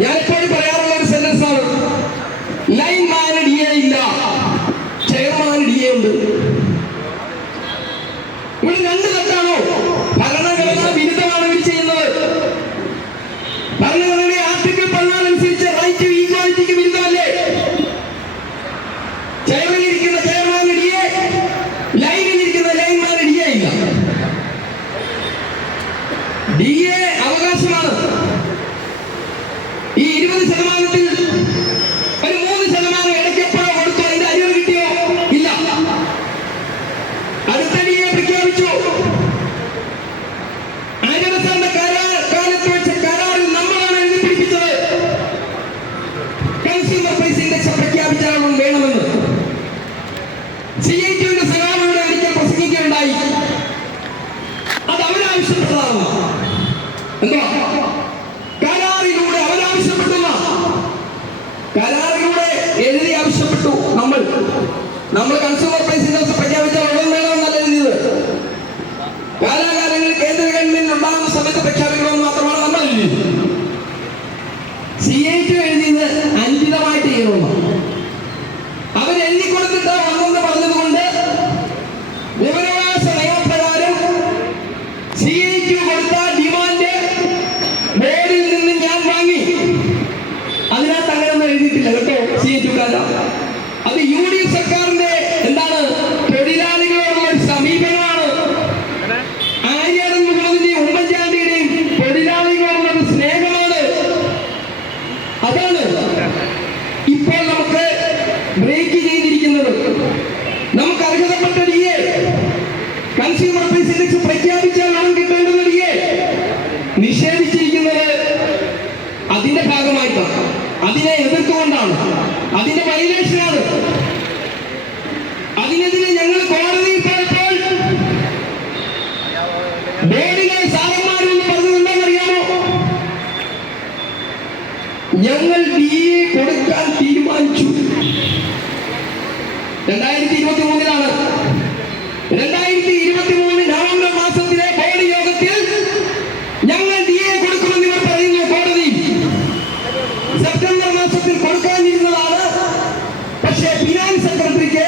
ഞാൻ എപ്പോഴും പറയാറുള്ള ഒരു സെന്റൻസ് ആണ്, ലൈൻമാന് DA ഇല്ല, ചെയർമാന് DA ഉണ്ട്. ഇവിടെ രണ്ട് തെറ്റാണോ? ഭരണഘടനാ വിരുദ്ധമാണ് ഇവർ ചെയ്യുന്നത്. ഭരണഘടനയുടെ ആർട്ടിക്കിൾ 14 അനുസരിച്ച് റൈറ്റ് ടു ഈക്വാലിറ്റിക്ക് വിരുദ്ധമല്ലേ? ചെയർമാനിരിക്കുന്ന ചെയർമാന് DA, ലൈനിലിരിക്കുന്ന ലൈൻമാന് DA ഇല്ല. DA അവകാശമാണ്. ഈ 20%-ത്തിൽ ഒരു 3% ഇടയ്ക്കെപ്പോഴോ കൊടുത്തു. അതിന്റെ അരിവ് കിട്ടിയോ? ഇല്ല. അടുത്ത DA പ്രഖ്യാപിച്ചു. ആര്യവസാന്റെ കാലത്ത് വെച്ച കരാറിൽ നമ്മളാണ് എഴുതി പിടിപ്പിച്ചത് കൺസ്യൂമർ പ്രൈസ് ഇൻഡെക്സ് പ്രഖ്യാപിച്ചാലും വേണമെന്ന്. CITയുടെ സഹാബിയുടെ ഒരിക്കൽ പ്രസംഗിക്കുകയുണ്ടായി. അത് അവരാവശ്യപ്പെട്ടതാണ്. എന്താ? കരാറിലൂടെ അവരാവശ്യപ്പെടുന്ന, കരാറിലൂടെ എഴുതി ആവശ്യപ്പെട്ടു. നമ്മൾ കൺസ്യൂമർ പ്രൈസ് ഇൻഡെക്സ് പ്രഖ്യാപിച്ചാൽ ഉടൻ വേണമെന്നല്ല എഴുതിയത്. കാലാകാലങ്ങളിൽ കേന്ദ്ര ഗവൺമെന്റ് ഉണ്ടാകുന്ന സമയത്ത് പ്രഖ്യാപിക്കണമെന്ന് മാത്രമാണ് നമ്മൾ എഴുതിയത്. CIT എഴുതിയത് അഞ്ചിതമായിട്ട് ചെയ്യണമെന്ന് അവരെഴുതി കൊടുത്തിട്ട് വന്നെന്ന് പറഞ്ഞതുകൊണ്ട് വിവരാവകാശ നിയമപ്രകാരം CIT കൊടുത്ത ഡിമാൻഡ് ബോർഡിൽ നിന്ന് ഞാൻ വാങ്ങി. അതിനകത്ത് അങ്ങനെയൊന്നും എഴുതിയിട്ടില്ല കേട്ടോ CIT-കാരാ. അത് UDF സർക്കാരിന്റെ എന്താണ് തൊഴിലാളികളോടുള്ള ഒരു സമീപനമാണ്. ആര്യാടൻ മുഹമ്മദിന്റെയും ഉമ്മൻചാണ്ടിയുടെയും തൊഴിലാളികളോടുള്ള ഒരു സ്നേഹമാണ്. അതാണ് ഇപ്പോൾ നമുക്ക് ബ്രേക്ക് ചെയ്തിരിക്കുന്നത്. നമുക്ക് അർഹതപ്പെട്ട DA, കൺസ്യൂമർ പ്രൈസ് ഇൻഡെക്സ് പ്രഖ്യാപിച്ചാൽ നാം കിട്ടേണ്ടുന്ന DA നിഷേധിച്ചിരിക്കുന്നത് അതിന്റെ ഭാഗമായിട്ടാണ്. അതിനെ എതിർത്തുകൊണ്ടാണ്. അതിന്റെ വൈലേഷനാണ്. അതിനെതിരെ ഞങ്ങൾ കോടതിയിൽ പോയപ്പോൾ ബോർഡിലെ സാറന്മാരെന്ന് പറഞ്ഞത് എന്താണെന്നറിയാമോ? ഞങ്ങൾ DA കൊടുക്കാൻ തീരുമാനിച്ചു. 2023-ലാണ്. 2023 നവംബർ മാസത്തിലെ ബോർഡ് യോഗത്തിൽ ഞങ്ങൾ DA കൊടുക്കുമെന്ന് ഇവർ പറയുന്നു കോടതിയിൽ. സെപ്റ്റംബർ മാസത്തിൽ കൊടുക്കാനിരുന്നതാണ്. പക്ഷേ ഫിനാൻസ് സെക്രട്ടറിക്ക്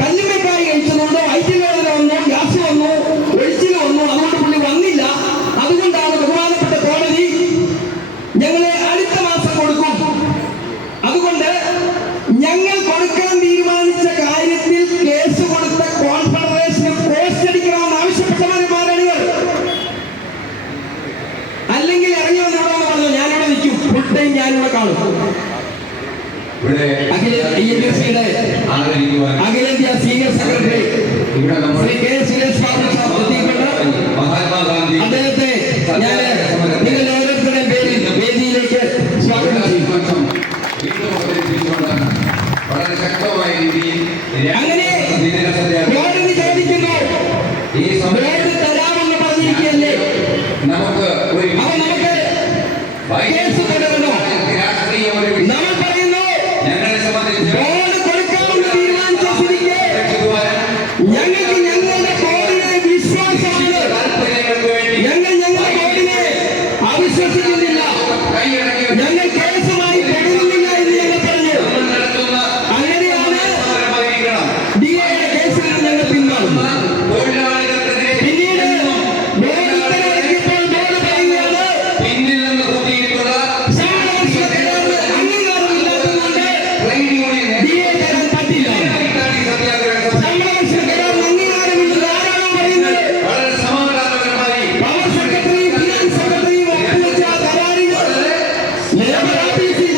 കല്ലുമക്കായി കഴിച്ചതുകൊണ്ട് വൈദ്യുതവേദന വന്നു, ഗ്യാസ് വന്നു, ഒഴിച്ചിൽ വന്നു. അതുകൊണ്ട് പുള്ളി വന്നില്ല. അതുകൊണ്ടാണ് ബഹുമാനപ്പെട്ട കോടതി ഞങ്ങളെ അടുത്ത മാസം കൊടുക്കും. അതുകൊണ്ട് ഞങ്ങൾ കൊടുക്കാൻ തീരുമാനിച്ച കാര്യത്തിൽ കേസ് കൊടുത്ത കോൺഫെഡറേഷന് പോസ്റ്റ് അടിക്കണമെന്ന് ആവശ്യപ്പെട്ടവന്മാരാണ് ഇവർ. അല്ലെങ്കിൽ ഇറങ്ങി വന്നിടണമെന്ന് പറഞ്ഞു. ഞാനിവിടെ നിൽക്കും, ഫുൾ ടൈം ഞാനിവിടെ കാണും. അഖിലേന്ത്യാ senior secretary Shri K. Suresh Babu Sahab എത്തിയിട്ടുണ്ട്. അദ്ദേഹത്തെ ഞാൻ നിങ്ങളുടെ ഓരോരുത്തരുടെയും പേരിൽ വേദിയിലേക്ക് സ്വാഗതം ചെയ്യും. അങ്ങനെ കോടതി ചോദിക്കുന്നു, ബോർഡ് തരാമെന്ന് പറഞ്ഞിരിക്കുകയല്ലേ, അപ്പൊ നമുക്ക് കേസ് തുടരണോ? നമ്മൾ പറയുന്നു ബോർഡ് കൊടുക്കാമെന്ന് തീരുമാനിച്ച സ്ഥിതിക്ക് ഞങ്ങൾക്ക് ഞങ്ങളുടെ ബോർഡിനെ വിശ്വാസമാണ്. ഞങ്ങൾ ഞങ്ങളുടെ ബോർഡിനെ അവിശ്വസിക്കുന്നില്ല. ഞങ്ങൾ കേസുമായി തുടരുന്നില്ല എന്ന് ഞങ്ങൾ പറഞ്ഞു. അങ്ങനെയാണ് DAയുടെ കേസിൽ നിന്ന് ഞങ്ങൾ പിന്മാറുന്നു. പിന്നീട് ബോർഡ് ഉത്തരവിറക്കിയപ്പോൾ ബോർഡ് പറയുകയാണ് അംഗീകാരമില്ലാത്തതുകൊണ്ട് DA തരാൻ പറ്റില്ല. സംരക്ഷണ കരാറിന് അംഗീകാരമില്ലെന്ന് ആരാണോ പറയുന്നത്? പവർ സെക്രട്ടറിയും ഫിനാൻസ് സെക്രട്ടറിയും ഒപ്പുവെച്ച കരാറിന് ലേബർ ഓഫീസിൽ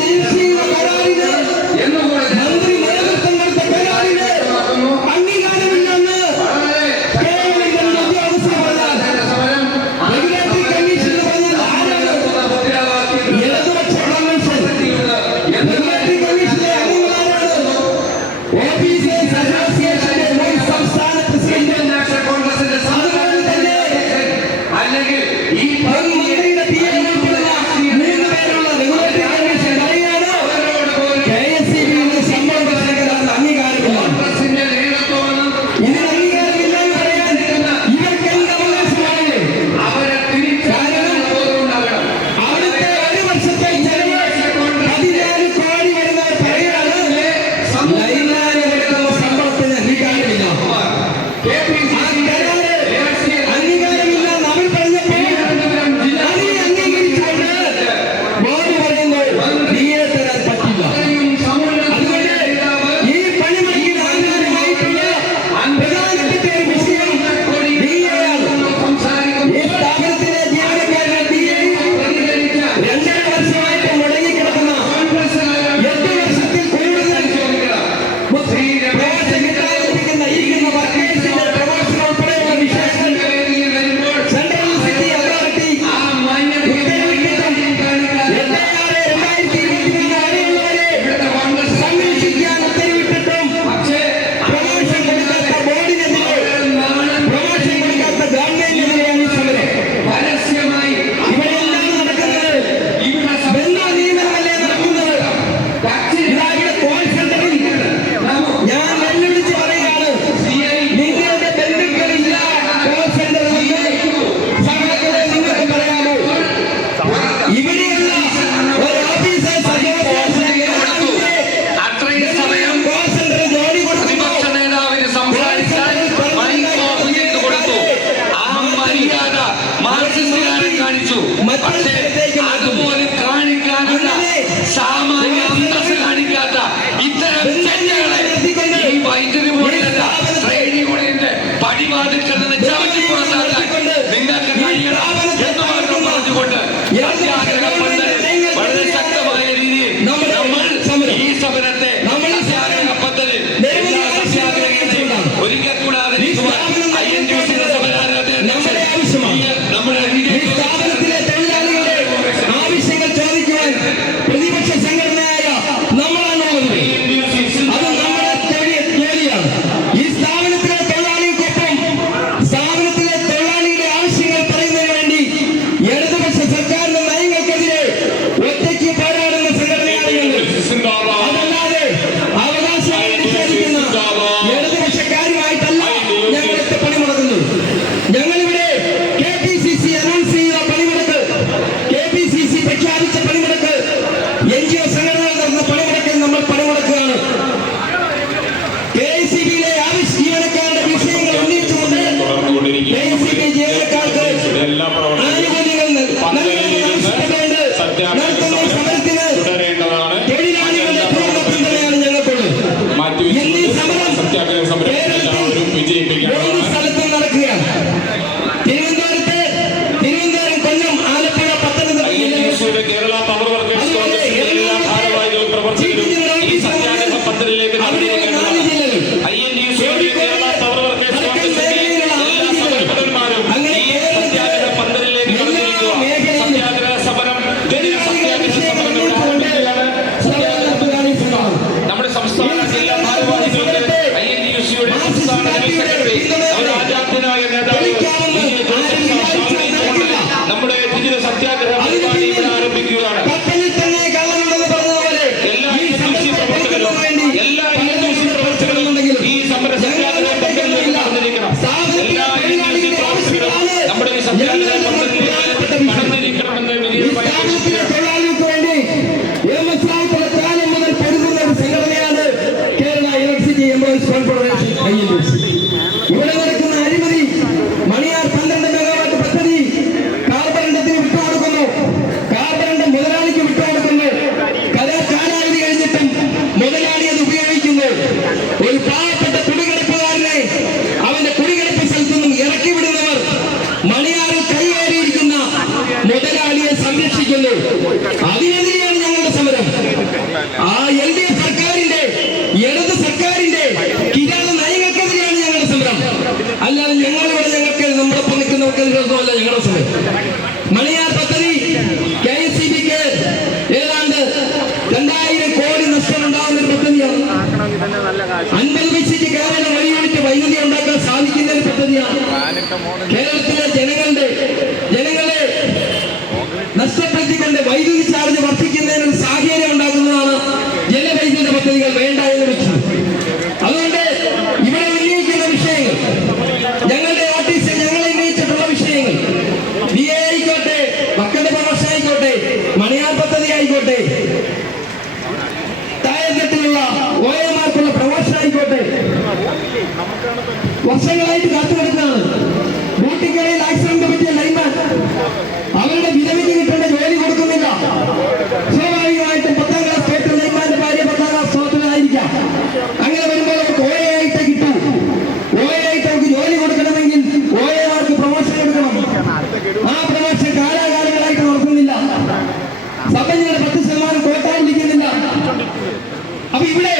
50 പൈസയ്ക്ക് കേവലം 1 യൂണിറ്റ് വൈദ്യുതി ഉണ്ടാക്കാൻ സാധിക്കുന്ന ഒരു പദ്ധതിയാണ്. കേരളത്തിലെ ജനങ്ങളെ നഷ്ടപ്പെടുത്തിക്കൊണ്ട് വൈദ്യുതി ചാർജ് വർദ്ധിക്കുന്നതിന് ഒരു സാഹചര്യം ഉണ്ടാക്കുന്നതാണ് ജലവൈദ്യുത പദ്ധതികൾ വേണ്ട എന്ന് വെച്ചു. അതുകൊണ്ട് ഇവിടെ ഉന്നയിക്കുന്ന വിഷയങ്ങൾ, ഞങ്ങളുടെ നോട്ടീസ് ഞങ്ങൾ ഉന്നയിച്ചിട്ടുള്ള വിഷയങ്ങൾ, VA ആയിക്കോട്ടെ, മക്കളുടെ പ്രമോഷൻ ആയിക്കോട്ടെ, മണിയാർ പദ്ധതി ആയിക്കോട്ടെ, താഴെത്തട്ടിലുള്ള OMRക്കുള്ള പ്രമോഷൻ ആയിക്കോട്ടെ, വർഷങ്ങളായിട്ട് കാത്തുകിടക്കുകയാണ്. ഡ്യൂട്ടിക്കിടയിൽ ആക്സിഡന്റ് പറ്റിയ ലൈൻമാൻ അവരുടെ വിധവയ്ക്ക് കിട്ടേണ്ട ജോലി കൊടുക്കുന്നില്ല. സ്വാഭാവികമായിട്ടും 10ാം ക്ലാസ് കേട്ട ലൈൻമാന്റെ ഭാര്യ 10ാം ക്ലാസ് സ്വാതന്ത്ര്യമായിരിക്കാം. അങ്ങനെ വരുമ്പോൾ അവർക്ക് OA ആയിട്ട് കിട്ടും. OA ആയിട്ട് അവർക്ക് ജോലി കൊടുക്കണമെങ്കിൽ OAമാർക്ക് പ്രമോഷൻ എടുക്കണം. ആ പ്രമോഷൻ കാലാകാലങ്ങളായിട്ട് നടക്കുന്നില്ല. സഭയുടെ 10% കൊടുക്കാതിരിക്കുന്നില്ല. അപ്പൊ ഇവിടെ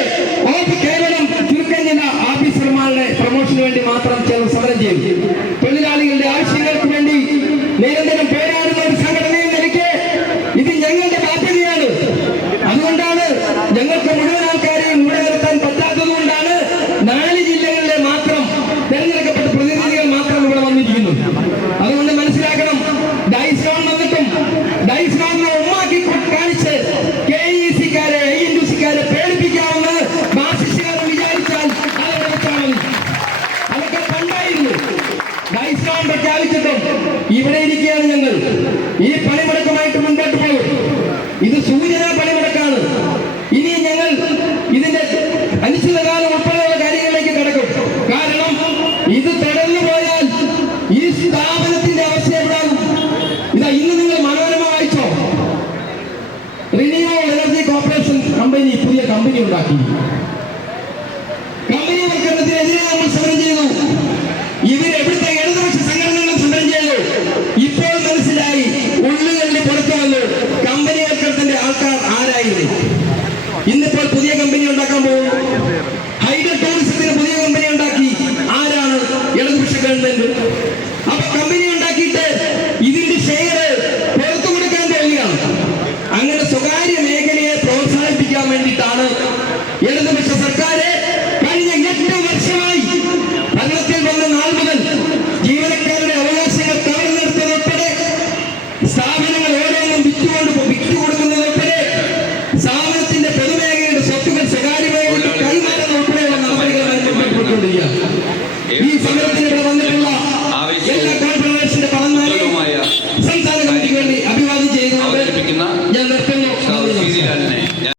കേവലം ചുരുക്കം ചില ഓഫീസർമാരുടെ പ്രമോഷന് വേണ്ടി മാത്രം ചിലർ സമരം ചെയ്യും. തൊഴിലാളികളുടെ ആവശ്യങ്ങൾക്ക് വേണ്ടി നിരന്തരം പോരാടുന്ന ഒരു സംഘടനയിൽ നിലയ്ക്ക് ഇത് ഞങ്ങളുടെ ബാധ്യതയാണ്. അതുകൊണ്ടാണ് ഞങ്ങൾക്ക് മുഴുവൻ ആൾക്കാരെയും ഇവിടെ നിർത്താൻ പറ്റാത്തത് കൊണ്ടാണ് 4 ജില്ലകളിലെ മാത്രം തെരഞ്ഞെടുക്കപ്പെട്ട പ്രതിനിധികൾ മാത്രം ഇവിടെ വന്നിരിക്കുന്നു. അതുകൊണ്ട് മനസ്സിലാക്കണം, ഡൈസ്ലോൺ വന്നിട്ടും ഡൈസ്ലോണിനെ ഉമ്മാക്കി കാണിച്ച് KEC-ക്കാരെ INTUC-ക്കാരെ പേടിപ്പിക്കാമെന്ന് മാർക്സിസ്റ്റുകാർ വിചാരിച്ചാൽ അതവിടെ വെച്ചാൽ മതി. അതൊക്കെ പണ്ടായിരുന്നു. ഡൈസ്ലോൺ പ്രഖ്യാപിച്ചിട്ടും ഇവിടെ ഇരിക്കുകയാണ് ഞങ്ങൾ. ഈ പണിമുടക്കുമായിട്ട് മുൻപോട്ട് പോകും. ഇത് സൂചനാ പണിമുടക്കാണ്. ഇനി ഞങ്ങൾ ഇതിന്റെ അനിശ്ചിതകാലം ഉൾപ്പെടെയുള്ള കാര്യങ്ങളിലേക്ക് കിടക്കും. കാരണം ഇത് തുടർന്നു പോയാൽ ഈ സ്ഥാപനത്തിന്റെ അവസ്ഥ എവിടാകും? ഇതാ ഇന്ന് നിങ്ങൾ മനോരമ വായിച്ചോ? റിന്യൂവബിൾ എനർജി കോർപ്പറേഷൻ കമ്പനി പുതിയ കമ്പനി ഉണ്ടാക്കി. കമ്പനി വൽക്കരണത്തിനെതിരെ നമ്മൾ സമരം ചെയ്തു. ഇവരെവിടുത്തെ ഇടതുപക്ഷ സംഘടനകളും സമരം ചെയ്തു. ഇപ്പോൾ മനസ്സിലായി, ഉള്ളുകളിൽ പുറത്തു വന്നു കമ്പനി വൽക്കരണത്തിന്റെ ആൾക്കാർ ആരായിരുന്നു. ഇന്നിപ്പോൾ പുതിയ കമ്പനി ഉണ്ടാക്കാൻ പോകും. ഹൈഡൽ ടൂറിസത്തിന് പുതിയ കമ്പനി ഉണ്ടാക്കി. ആരാണ്? ഇടതുപക്ഷ ഗവൺമെന്റ്. അപ്പൊ കമ്പനി ഉണ്ടാക്കിയിട്ട് ഇതിന്റെ ഷെയർ പുറത്തു കൊടുക്കാൻ തന്നെയാണ്. അങ്ങനെ സ്വകാര്യ മേഖലയെ പ്രോത്സാഹിപ്പിക്കാൻ വേണ്ടിയിട്ടാണ് ഇടതുപക്ഷ സർക്കാർ